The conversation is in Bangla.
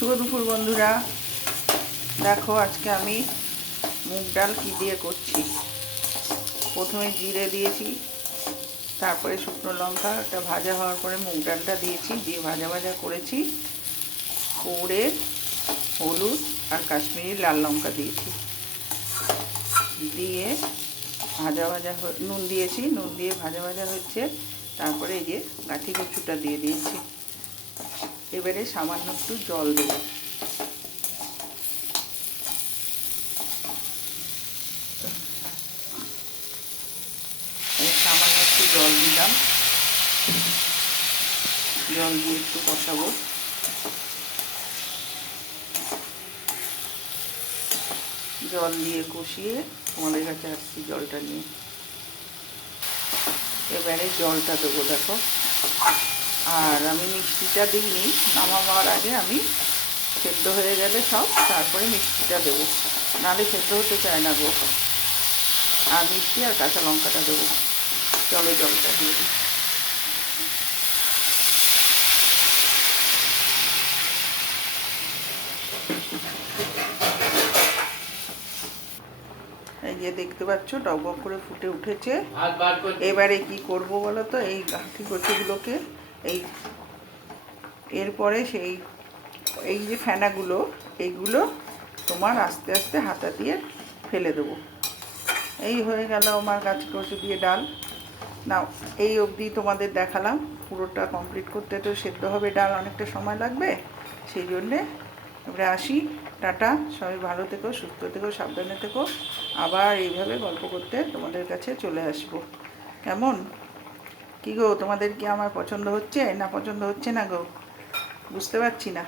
শুভ দুপুর বন্ধুরা। দেখো আজকে আমি মুগ ডাল কী দিয়ে করছি। প্রথমে জিরে দিয়েছি, তারপরে শুকনো লঙ্কা একটা ভাজা হওয়ার পরে মুগ ডালটা দিয়েছি, দিয়ে ভাজা ভাজা করেছি, করে হলুদ আর কাশ্মীরি লাল লঙ্কা দিয়েছি, দিয়ে ভাজা ভাজা নুন দিয়েছি, নুন দিয়ে ভাজা ভাজা হচ্ছে। তারপরে এই যে গাঠি কচুটা দিয়ে দিয়েছি। এবারে সামান্য একটু জল দেবো। সামান্য একটু জল দিলাম, জল দিয়ে একটু কষাবো। জল দিয়ে কষিয়ে তোমাদের কাছে আসছি জলটা নিয়ে। এবারে জলটা দেবো দেখো। আর আমি মিষ্টিটা দিইনি, নামাবার আগে আমি সেদ্ধ হয়ে গেলে সব তারপরে মিষ্টিটা দেবো, নাহলে সেদ্ধ হতে চায় না গো। আর মিষ্টি আর কাঁচা লঙ্কাটা দেবো। চলো জলটা দিয়ে দিই। এই যে দেখতে পাচ্ছ টকবক করে ফুটে উঠেছে। এবারে কি করব বলো তো, এই গাঁঠি কচুগুলোকে এরপরে এই যে ফেনাগুলো এইগুলো তোমার আস্তে আস্তে হাতা দিয়ে ফেলে দেবো। এই হয়ে গেল আমার গাছ কচু দিয়ে ডাল। নাও এই অবধি তোমাদের দেখালাম, পুরোটা কমপ্লিট করতে তো সেদ্ধ হবে ডাল, অনেকটা সময় লাগবে। সেই জন্যে এবারে আসি, টাটা। সবাই ভালো থেকো, সুস্থ থেকো, সাবধানে থেকো। আবার এইভাবে গল্প করতে তোমাদের কাছে চলে আসবো। কেমন কী গো, তোমাদের কি আমার পছন্দ হচ্ছে না পছন্দ হচ্ছে না গো, বুঝতে পারছি না।